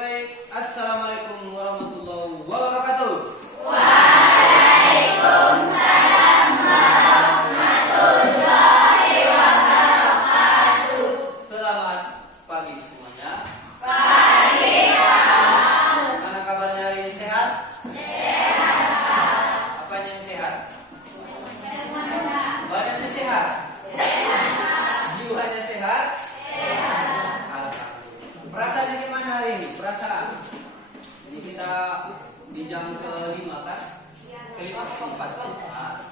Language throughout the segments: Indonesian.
baik. Assalamualaikum warahmatullahi wabarakatuh. Waalaikumsalam warahmatullahi wabarakatuh. Selamat pagi semuanya. Pagi, Pak. Mana kabarnya hari ini, sehat? Sehat. Apanya yang sehat? Sehat. Badannya sehat? Jiwanya sehat? Alhamdulillah. Perasaannya gimana hari ini? Perasaan. Jadi kita di jam kelima kan? Kelima atau keempat? Keempat.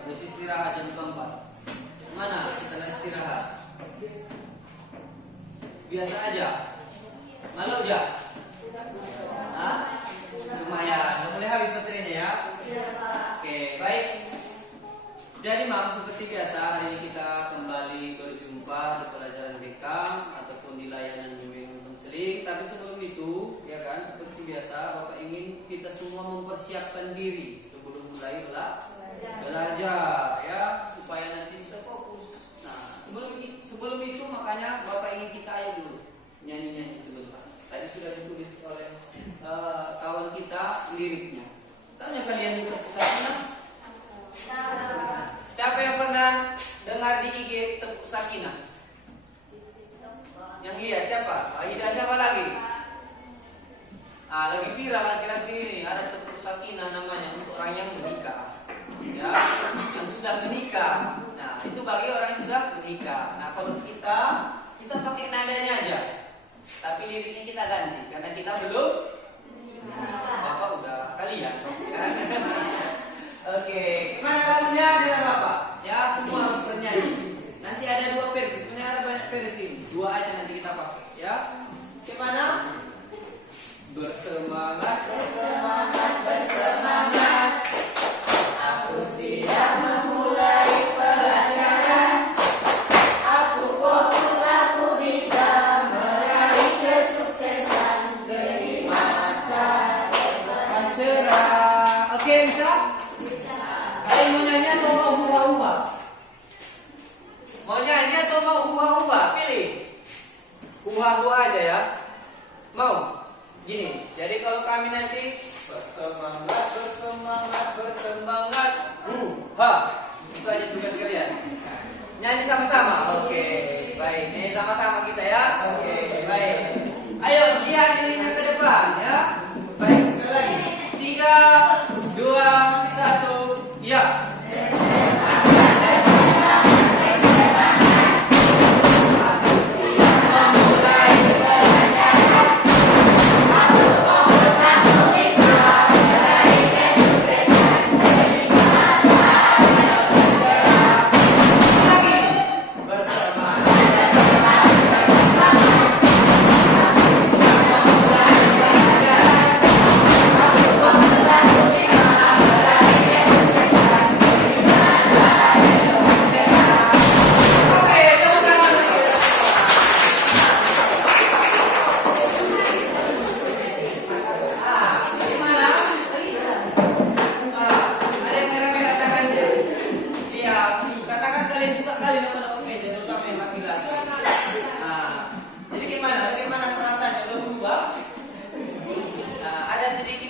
Habis istirahat jam keempat. Mana setelah istirahat? Biasa aja. Malu aja. Hah? Lumayan. Boleh habis baterainya ya? Oke, baik. Jadi Mam, seperti biasa hari ini kita kembali berjumpa di pelajaran BK ataupun di layanan bimbingan konseling. Tapi sebelum itu, ya kan, seperti biasa Bapak ingin kita semua mempersiapkan diri sebelum mulai belajar, ya, supaya nanti bisa fokus. Nah, sebelum itu makanya Bapak ingin kita ayo dulu nyanyi-nyanyi sebentar. Tadi sudah ditulis oleh kawan kita liriknya. Tanya kalian itu Sakinah? Siapa yang pernah dengar di IG Tepuk Sakinah? Yang lihat siapa? Aida siapa lagi? Lagi viral laki-laki ini ada Tepuk Sakinah namanya untuk orang yang menikah, ya, yang sudah menikah. Nah, itu bagi orang yang sudah menikah. Nah, kalau kita pakai nadanya aja, tapi liriknya kita ganti karena kita belum. Bapak udah kalian. Oke, gimana lagunya dengan Bapak? Ya, semua harus bernyanyi. Nanti ada dua versi, sebenarnya ada banyak versi. Dua aja nanti kita pakai, ya. Gimana? Bersemangat, bersemangat, bersemangat. Aku siap memulai pelajaran. Aku fokus, aku bisa meraih kesuksesan dari masa depan cerah. Oke, bisa? Ayo mau nyanyi atau mau ubah-ubah? Mau nyanyi atau mau ubah-ubah? Pilih. Ubah-ubah aja ya. Mau? Gini. Jadi kalau kami nanti bersemangat, bersemangat, bersemangat. Itu aja tugas kalian. Nyanyi sama-sama. Oke. Baik. Nyanyi sama-sama kita ya. Oke. Baik. Ayo lihat dirinya ke depan ya. Baik. Sekali lagi. 3, 2, 1. Ya.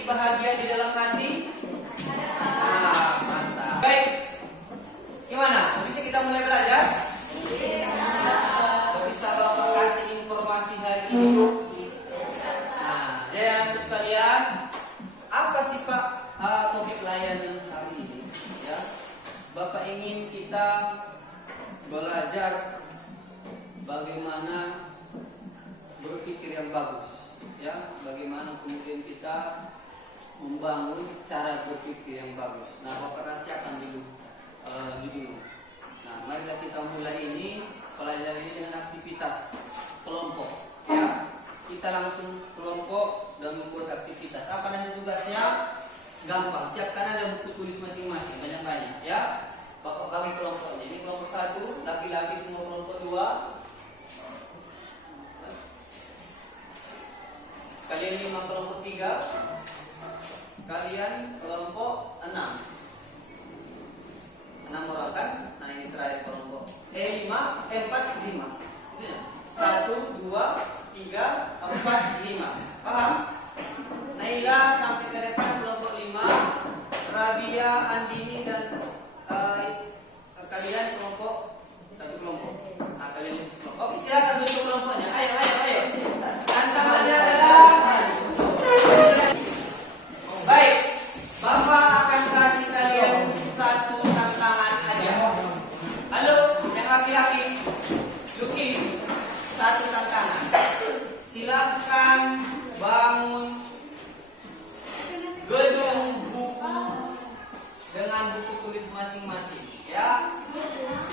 Bahagia di dalam hati. Mantap. Baik. Gimana? Bisa kita mulai belajar? Bisa Bapak kasih informasi hari ini? Jadi anak sekalian, apa sih Pak topik layanan hari ini? Ya, Bapak ingin kita belajar bagaimana berpikir yang bagus, ya, bagaimana kemudian kita membangun cara berpikir yang bagus. Nah, Bapak rahasiakan dulu judul. Nah, marilah kita mulai ini pelajaran ini dengan aktivitas kelompok. Ya, kita langsung kelompok dan membuat aktivitas. Apa nanti tugasnya? Gampang. Siapkan aja buku tulis masing-masing, banyak-banyak. Ya, Bapak bagi kelompoknya. Ini kelompok 1, laki-laki semua, kelompok 2. Kalian 5 kelompok 3. Kalian kelompok 6 orang kan? Nah, ini terakhir kelompok 5, 4, 5. 1, 2, 3, 4, 5. Paham paham? Naila sampai ke depan kelompok 5, Rabia, Andini dan kalian kelompok satu kelompok. Nah, kalian kelompok. Oke, silakan bentuk kelompoknya. Ayo, ayo, ayo. Tantangannya adalah baik. Bapak akan kasih kalian satu tantangan aja. Halo, yang laki-laki, Luki, satu tantangan. Silakan bangun gedung buku dengan buku tulis masing-masing, ya.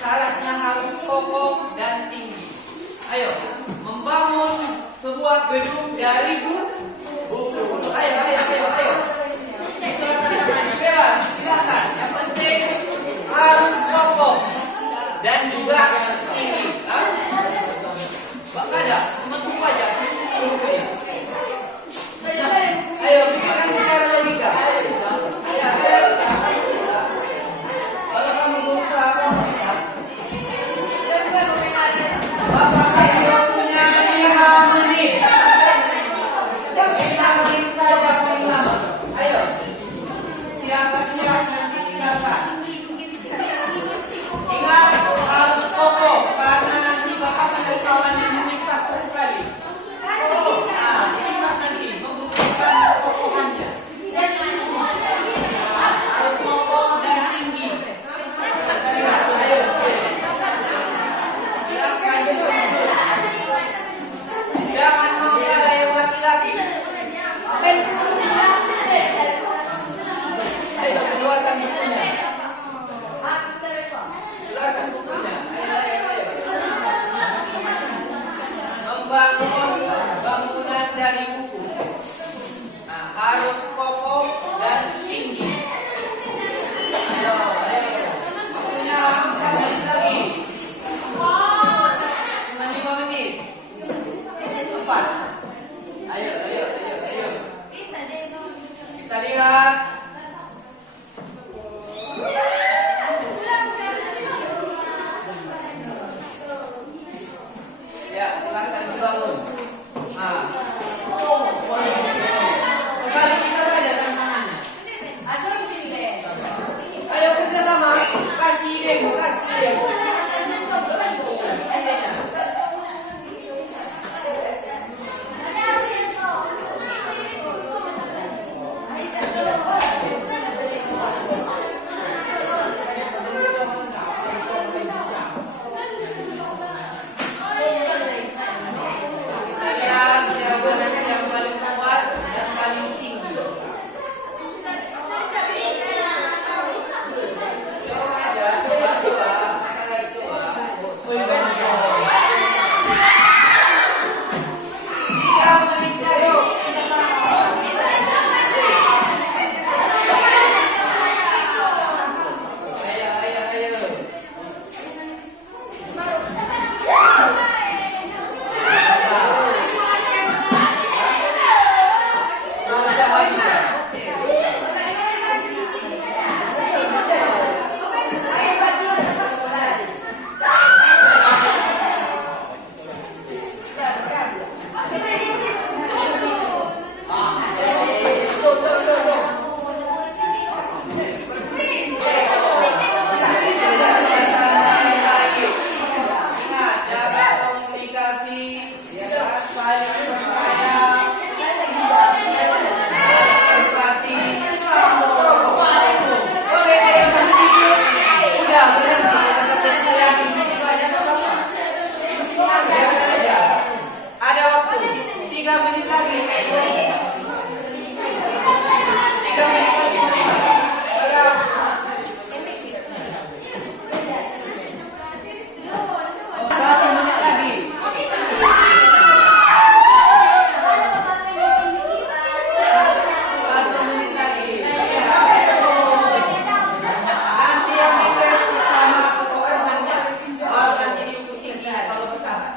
Syaratnya harus kokoh dan tinggi. Ayo, membangun sebuah gedung dari buku. Ayo, ayo, ayo, ayo. Itulah tantangannya, bebas, silakan. Yang penting harus kokoh dan juga tinggi. Bak ada, cuma buku aja. Bukunya. Ayo, pikirkan secara logika. Ayo, bisa. Kalau kamu berusaha, kamu bisa. Bapak kasih waktunya 5 menit. 5 menit saja paling. Ayo. Siapa-siapa nanti tinggalkan. Ingat, harus kokoh karena nanti bapak sampai kawan yang menimpas satu kali. Nah, menimpas nanti membuktikan kokohannya. Harus kokoh dan tinggi. Ayo. Jelaskan dulu. Jangan mau ada yang laki-laki. Ayo, keluarkan bukunya. Keluarkan bukunya. Ayo, ayo, ayo. Membangun bangunan dari buku. Nah, harus kokoh dan tinggi. Ayo, ayo. Waktunya 4 menit lagi. Cuma 5 menit. 4. Ayo, ayo, ayo, ayo. Kita lihat. Ya, silakan dibangun. Nah, sekali kita saja tantangannya. Ayo kerja sama. Kasih ide, kasih ide. Kita lihat siapa nanti yang paling kuat dan paling tinggi. Coba aja, coba. Saya coba. 3 menit lagi. Ayo, ayo, ayo. Sudah habis. Ingat, jaga komunikasi, saling percaya, empati. Boleh berhenti. Udah berhenti. Sampai 9 menit aja nggak apa-apa. Biarkan aja. Ada waktu 3 menit lagi. 3 menit lagi. Satu menit lagi. Satu menit lagi. Ya. Nanti yang dites pertama kekokohannya, baru nanti diukur tinggi kalau bertahan.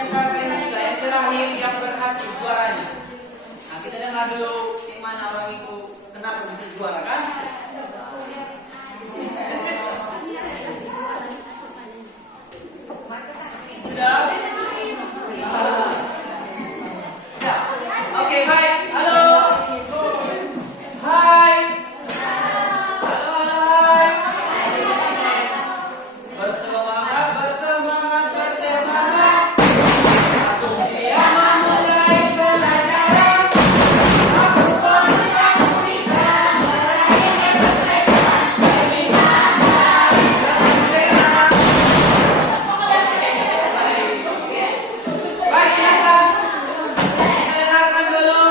antara kalian tiga yang terakhir yang berhasil juaranya. Nah, kita dengar dulu yang mana orang itu kenapa bisa juara kan? Sudah? Ya. Oke, baik. Halo. Hai. Halo, hai. Bersemangat, bersemangat, bersemangat. Aku siap memulai pelajaran. Aku pasti aku bisa meraih kesuksesan. Demi masa yang cerah. Baik, silakan. Kita dengarkan dulu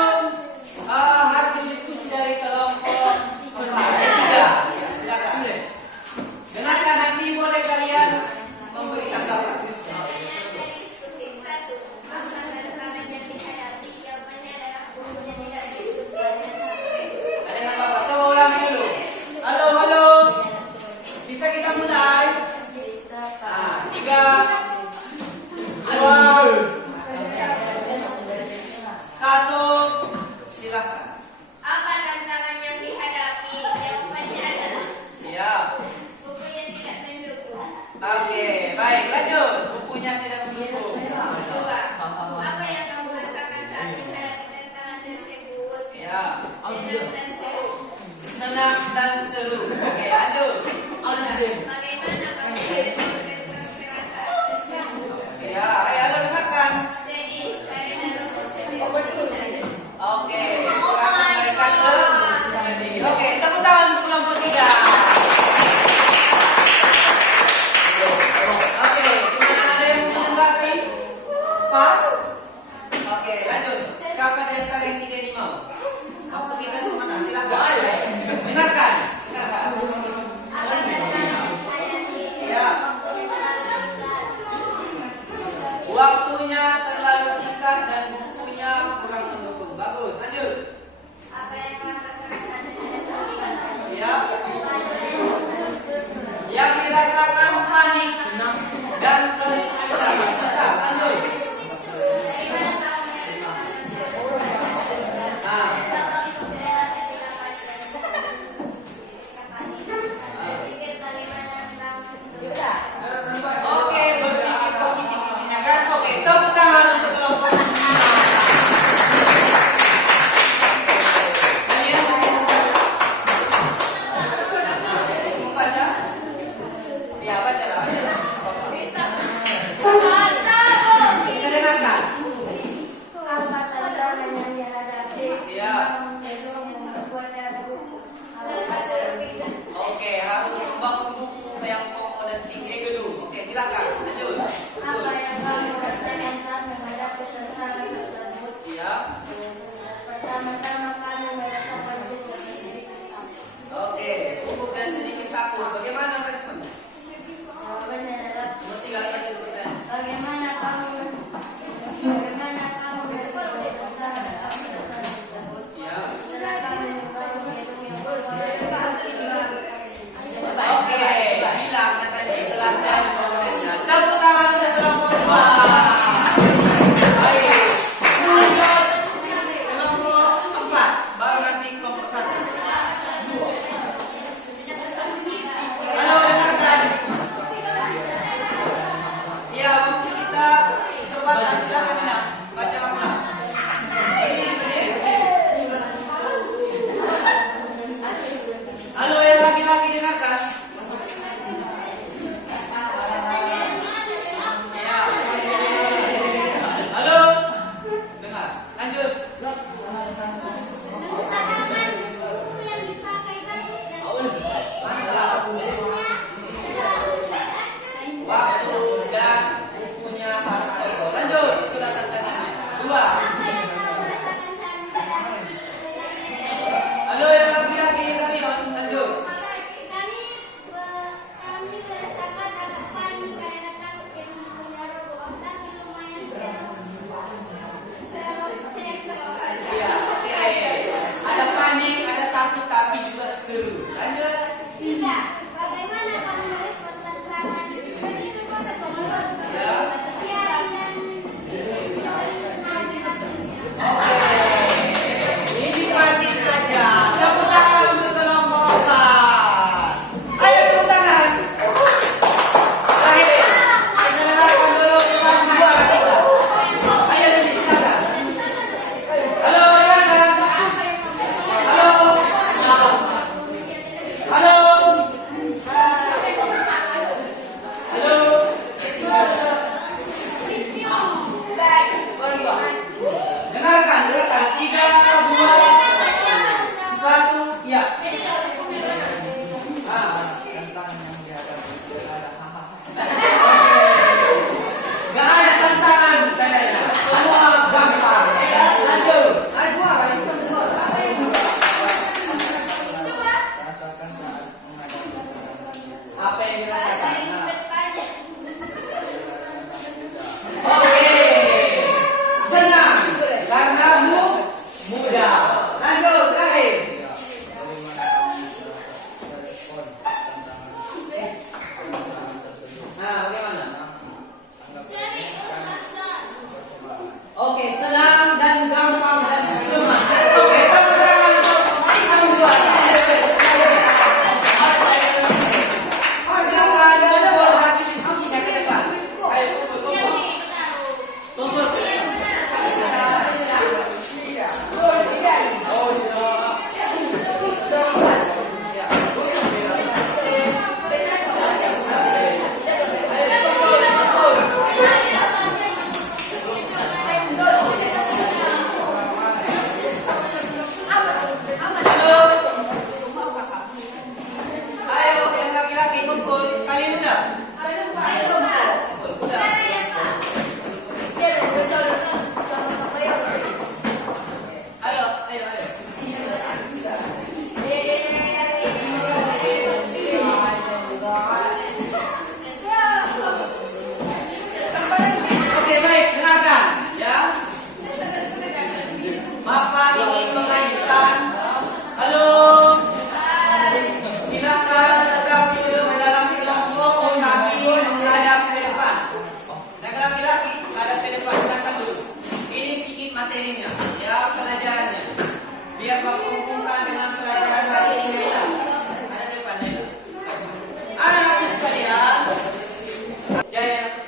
hasil diskusi dari kelompok tiga. Silakan. Dengarkan, nanti boleh kalian memberi tanggapan. Diskusi 1. Apa tantangan yang dihadapi? Jawabannya adalah bukunya tidak disebutkan. Ada yang apa-apa? Coba ulangi dulu. Halo, halo. Bisa kita mulai? Nah, 3, 2, 1. Silakan. Apa tantangan yang dihadapi? Jawabannya adalah Siap. bukunya tidak mendukung. Oke, baik, lanjut. Bukunya tidak mendukung. 2. Apa yang kamu rasakan saat menghadapi tantangan tersebut? Ya, Senang dan seru. senang dan seru. Oke, lanjut. Bagaimana kamu merespon perasaan tersebut? Ya, ayo dengarkan. Sedih karena rumus sebelumnya. Oke, perasaan mereka sedih. Oke, tepuk tangan untuk kelompok 3. Oke, gimana, ada yang menanggapi? Pas? Oke, lanjut. Siapa di antara yang 3 ini mau? Waktu kita di mana? Silakan. Dengarkan, dengarkan. Apa tantangan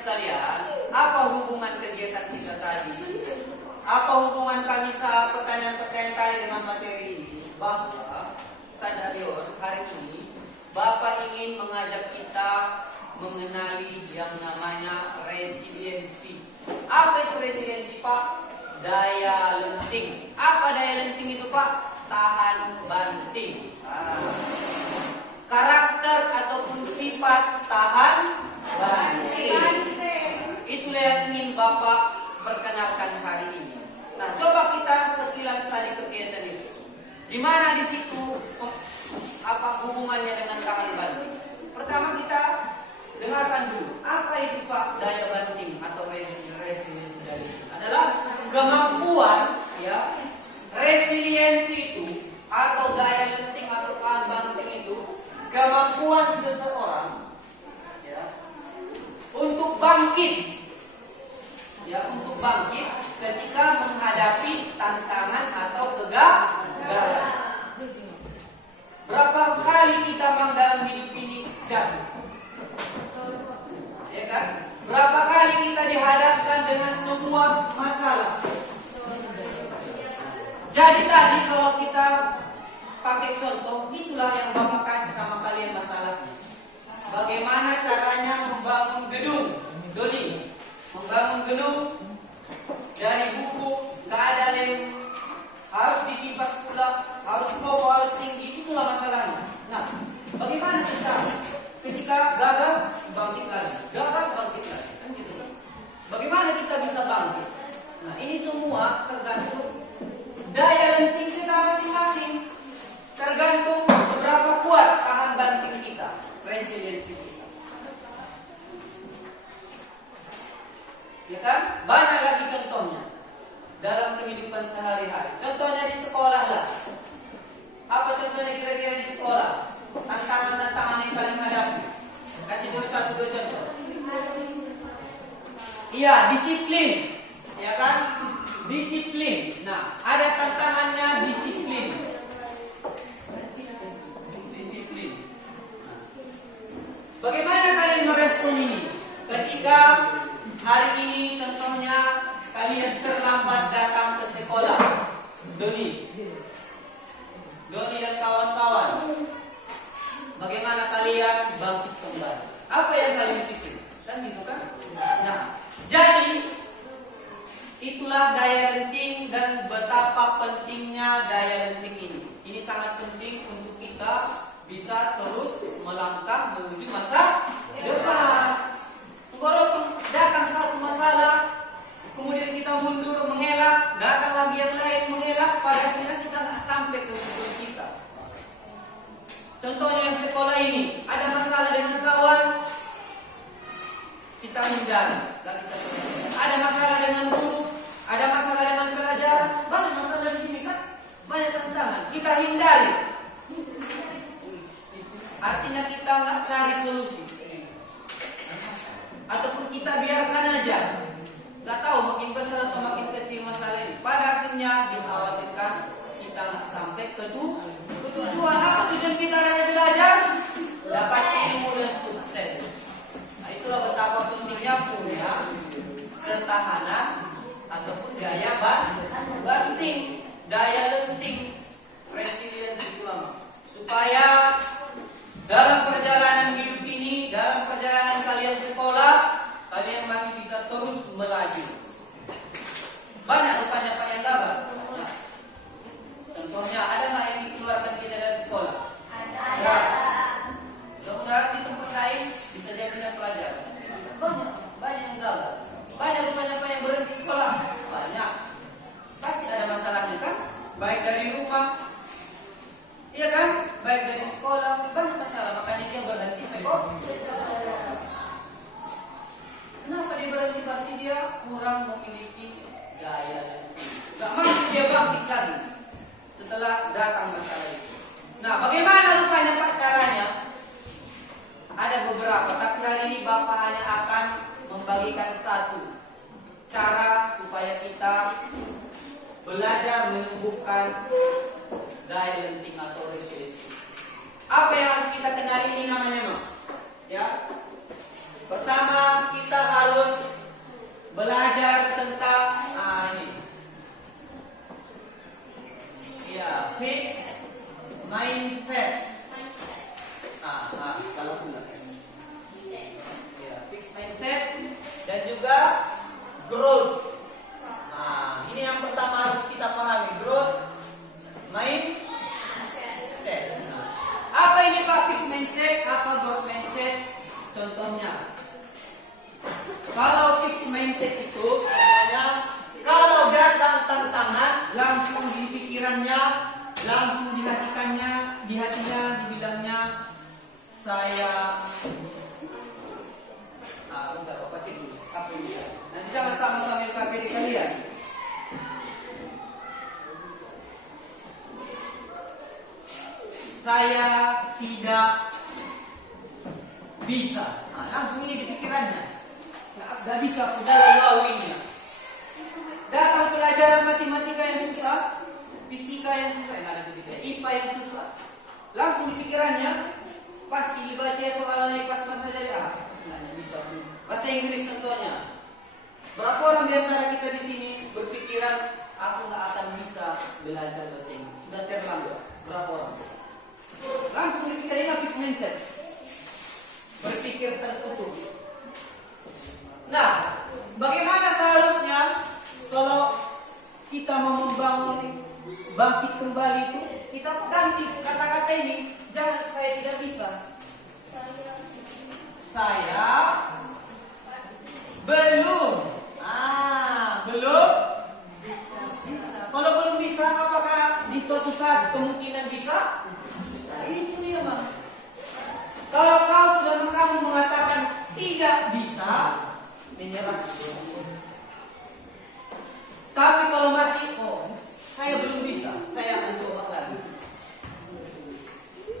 sekalian, apa hubungan kegiatan kita tadi? Apa hubungan kami sa pertanyaan-pertanyaan tadi dengan materi ini? Bahwa Sadarion hari ini Bapak ingin mengajak kita mengenali yang namanya resiliensi. Apa itu resiliensi, Pak? Daya lenting. Apa daya lenting itu, Pak? Tahan banting. Karakter ataupun sifat tahan banting. Itulah yang ingin Bapak perkenalkan hari ini. Nah, coba kita sekilas tadi kegiatan itu. Di mana di situ apa hubungannya dengan tahan banting? Pertama kita dengarkan dulu. Apa itu, Pak, daya banting atau resiliensi dari itu? Adalah kemampuan, ya, resiliensi itu atau daya lenting atau tahan banting itu kemampuan seseorang, ya, untuk bangkit. Ya, untuk bangkit ketika menghadapi tantangan atau kegagalan. Berapa kali kita dalam hidup ini jatuh? Ya kan? Berapa kali kita dihadapkan dengan semua masalah? Jadi tadi kalau kita pakai contoh, itulah yang Bapak kasih sama kalian masalahnya. Bagaimana caranya membangun gedung? Doni, membangun gedung dari buku nggak ada lem, harus ditibas pula, harus kokoh, harus tinggi, itulah masalahnya. Nah, bagaimana kita ketika gagal bangkit lagi, gagal bangkit lagi, kan gitu kan? Bagaimana kita bisa bangkit? Nah, ini semua tergantung daya lenting kita masing-masing, tergantung seberapa kuat tahan banting kita, resiliensi kita. Ya kan? Banyak lagi contohnya dalam kehidupan sehari-hari. Contohnya di sekolah lah. Apa contohnya kira-kira di sekolah? Tantangan-tantangan yang kalian hadapi. Kasih dulu satu dua contoh. Iya, disiplin. Ya kan? Disiplin. Nah, ada tantangannya disiplin. Disiplin. Bagaimana kalian merespon ini? Ketika hari ini contohnya kalian terlambat datang ke sekolah. Doni dan kawan-kawan, bagaimana kalian bangkit kembali? Apa yang kalian pikir? Kan gitu kan? Nah, jadi itulah daya lenting dan betapa pentingnya daya lenting ini. Ini sangat penting untuk kita bisa terus melangkah menuju masa depan. Kalau datang satu masalah, kemudian kita mundur mengelak, datang lagi yang lain mengelak, pada akhirnya kita nggak sampai ke tujuan kita. Contohnya yang sekolah ini, ada masalah dengan kawan, kita hindari. Ada masalah dengan guru, ada masalah dengan pelajaran, banyak masalah di sini kan, banyak tantangan, kita hindari. Artinya kita nggak cari solusi. Ataupun kita biarkan aja, nggak tahu makin besar atau makin kecil masalah ini. Pada akhirnya dikhawatirkan kita nggak sampai ke tujuan. Apa tujuan kita dari belajar? Dapat ilmu dan sukses. Nah, itulah betapa pentingnya punya ketahanan ataupun daya banting, daya lenting, resiliensi tulang, supaya dalam perjalanan hidup ini, dalam perjalanan kalian sekolah, kalian masih bisa terus melaju. Banyak rupanya Pak yang gagal. Nah, contohnya ada nggak yang dikeluarkan kita dari sekolah? Ada. Mudah-mudahan di tempat lain bisa jadi pelajaran. Banyak yang gagal. Banyak rupanya Pak yang berhenti sekolah. Banyak. Pasti ada masalahnya kan? Baik dari rumah, iya kan? Baik dari sekolah, banyak masalah. Makanya dia berhenti sekolah. Kenapa dia berhenti? Berarti dia kurang memiliki daya. Gak mampu dia bangkit lagi setelah datang masalah itu. Nah, bagaimana rupanya Pak caranya? Ada beberapa, tapi hari ini Bapak hanya akan membagikan satu cara supaya kita belajar menumbuhkan daya lenting atau resiliensi. Apa yang harus kita kenali ini namanya, ya? Pertama, kita harus growth. Nah, ini yang pertama harus kita pahami, growth mindset. Nah, apa ini Pak fixed mindset? Apa growth mindset? Contohnya, kalau fixed mindset itu sebenarnya kalau datang tantangan langsung di pikirannya, langsung di hatinya dibilangnya saya bentar, Bapak cek dulu KPD. Nanti jangan sama-sama KPD kalian. Saya tidak bisa. Nah, langsung ini di pikirannya. Nggak bisa, udah laluinya. Datang pelajaran matematika yang susah, fisika yang susah, nggak ada fisika, IPA yang susah. Langsung di pikirannya, pasti dibaca soalnya pas jadi nggak bisa. Bahasa Inggris contohnya. Berapa orang di antara kita di sini berpikiran aku nggak akan bisa belajar bahasa Inggris? Sudah terlambat. Berapa orang? Langsung dipikirin fixed mindset. Berpikir tertutup. Nah, bagaimana seharusnya kalau kita mau membangun bangkit kembali itu, kita ganti kata-kata ini. Jangan saya tidak bisa. Saya belum. Belum bisa. Kalau belum bisa, apakah di suatu saat kemungkinan bisa? Bisa. Itu dia, Bang. Kalau kau sudah kamu mengatakan tidak bisa, menyerah. Tapi kalau masih, saya belum bisa, saya akan coba lagi.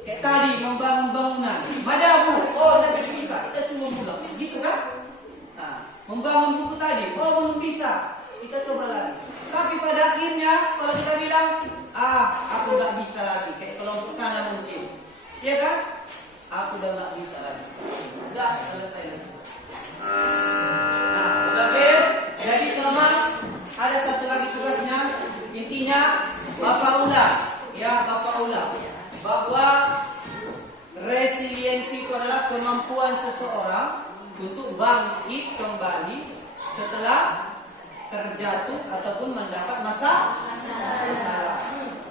Kayak tadi membangun bangunan, madabu, nanti bisa, kita cuma pulang, gitu kan? Nah, membangun buku tadi, belum bisa, kita coba lagi. Tapi pada akhirnya, kalau kita bilang, aku nggak bisa lagi, kayak kelompok sana mungkin, ya kan? Aku udah nggak bisa lagi, udah selesai. Nah, sebagai jadi teman, ada satu lagi tugasnya, intinya Bapak ulang bahwa resiliensi itu adalah kemampuan seseorang untuk bangkit kembali setelah terjatuh ataupun mendapat masalah.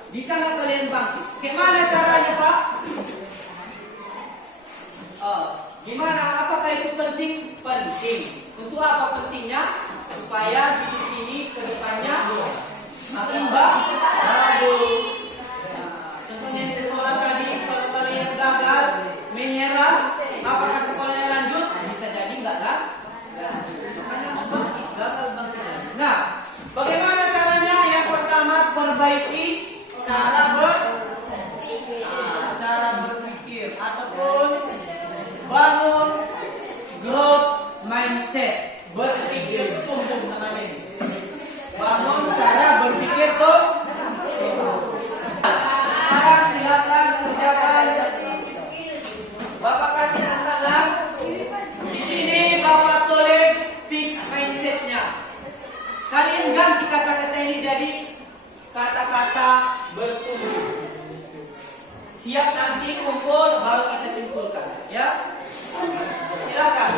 Bisa nggak kalian bangkit? Gimana caranya, Pak? Gimana? Apakah itu penting? Penting. Untuk apa pentingnya? Supaya hidup ini ke depannya makin bagus. Contohnya yang sekolah tadi, kalau kalian gagal, menyerah, apakah sekolahnya lanjut? Bisa jadi enggak lah. Makanya bangkit, gagal bangkit. Nah, bagaimana caranya? Yang pertama, perbaiki cara berpikir ataupun bangun growth mindset. Berpikir tumbuh namanya ini. Bangun cara berpikir tumbuh. Sekarang silakan kerjakan. Bapak kasih tantangan. Di sini Bapak tulis fixed mindsetnya. Kalian ganti kata-kata ini jadi kata-kata bertumbuh. Siap nanti kumpul baru kita simpulkan, ya. Silakan.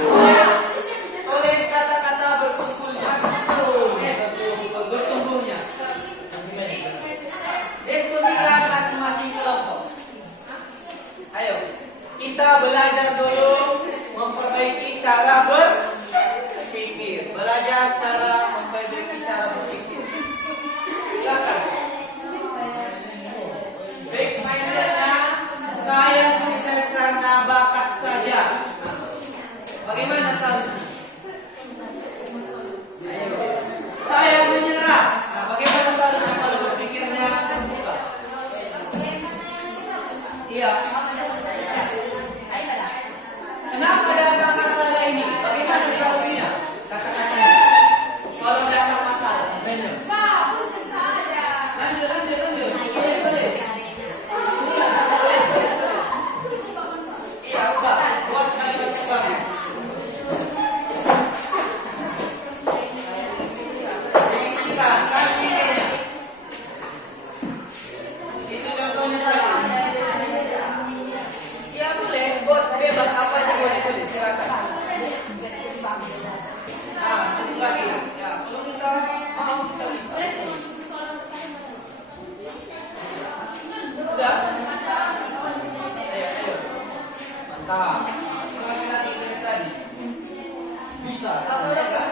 Tulis kata-kata bertumbuhnya. Bertumbuhnya. Diskusikan masing-masing kelompok. Ayo, kita belajar dulu memperbaiki cara berpikir. Belajar cara memperbaiki cara berpikir. Silakan. Fixed mindsetnya, saya sukses karena bakat saja. Bagaimana seharusnya? Saya menyerah. Nah, bagaimana seharusnya kalau berpikirnya terbuka? Iya. Kenapa ada kata saya ini? Bagaimana seharusnya kata-katanya? susah. Ya kan?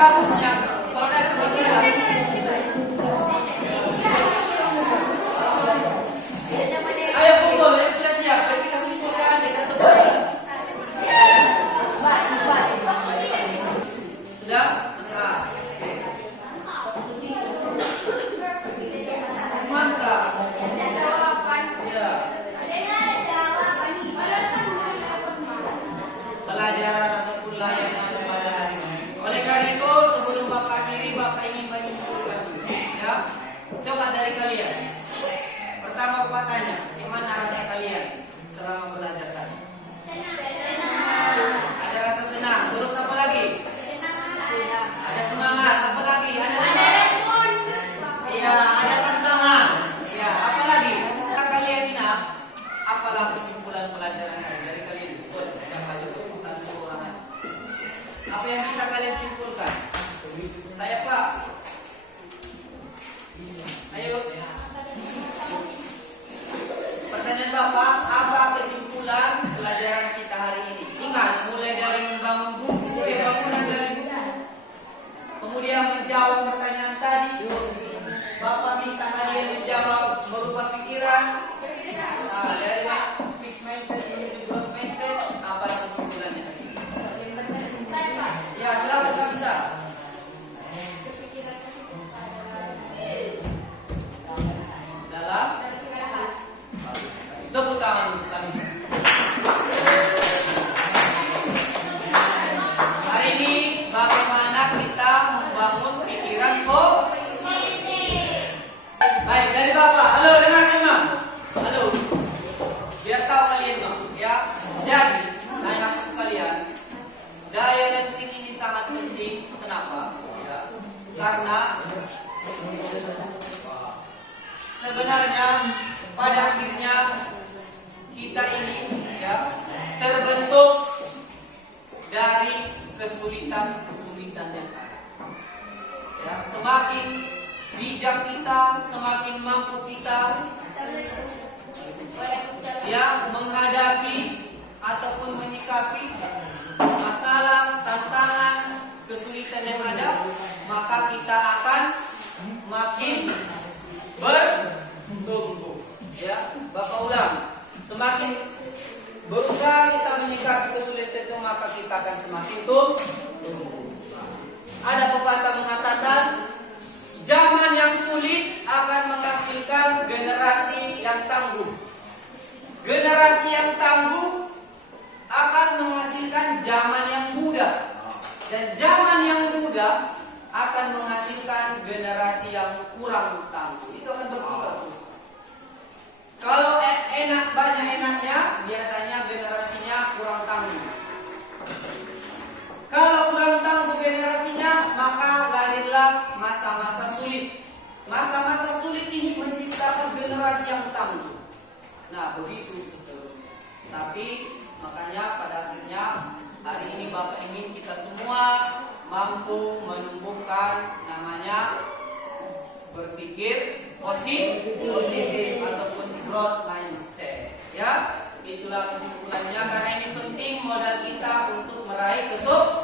Bagusnya kalau ada masalah. Ayo kumpul, yang sudah siap. Jadi kita simpulkan, kita tebak. Sudah? Nah, oke. Mantap. Ya. Pelajaran ataupun layanan pada hari ini. Oleh karena itu, sebelum Bapak akhiri, Bapak ingin menyimpulkan dulu, ya. Coba dari kalian. Pertama Bapak tanya, gimana rasa kalian selama belajar tadi? Ada rasa senang. Terus apa lagi? Ada semangat. Apa lagi? Ada iya, ada tantangan. Ya, apa lagi? Kata kalian ini apalah kesimpulan pelajaran hari dari kalian? Siapa itu? Satu orang. Apa yang bisa kalian simpulkan? Saya Pak. Ayo. Pertanyaan Bapak, apa kesimpulan pelajaran kita hari ini? Ingat, mulai dari membangun buku, bangunan dari buku, kemudian menjawab pertanyaan tadi. Bapak minta kalian menjawab berubah pikiran. Nah, dari fixed mindset menuju growth mindset, apa kesimpulannya? Ya, selamat Kamsa. Dalam tepuk tangan untuk Kamsa. Hari ini bagaimana kita membangun pikiran positif. Baik, dari Bapak. Halo, dengarkan Mam. Halo. Biar tahu kalian Mam, ya. Jadi, anak sekalian, daya lenting ini sangat penting. Kenapa? Ya. Karena sebenarnya pada akhirnya kita ini ya terbentuk dari kesulitan-kesulitan yang ada. Ya, semakin bijak kita, semakin mampu kita ya menghadapi ataupun menyikapi masalah, tantangan, kesulitan yang ada, maka kita akan makin bertumbuh. Ya, Bapak ulang. Semakin berusaha kita menyikapi kesulitan itu, maka Dan zaman yang muda akan menghasilkan generasi yang kurang tangguh. Itu akan berubah terus. Kalau enak, banyak enaknya, biasanya generasinya kurang tangguh. Kalau kurang tangguh generasinya, maka lahirlah masa-masa sulit. Masa-masa sulit ini menciptakan generasi yang tangguh. Nah, begitu seterusnya. Tapi makanya pada akhirnya hari ini Bapak ingin kita semua mampu menumbuhkan namanya berpikir positif ataupun growth mindset. Ya, itulah kesimpulannya. Karena ini penting modal kita untuk meraih kesuksesan.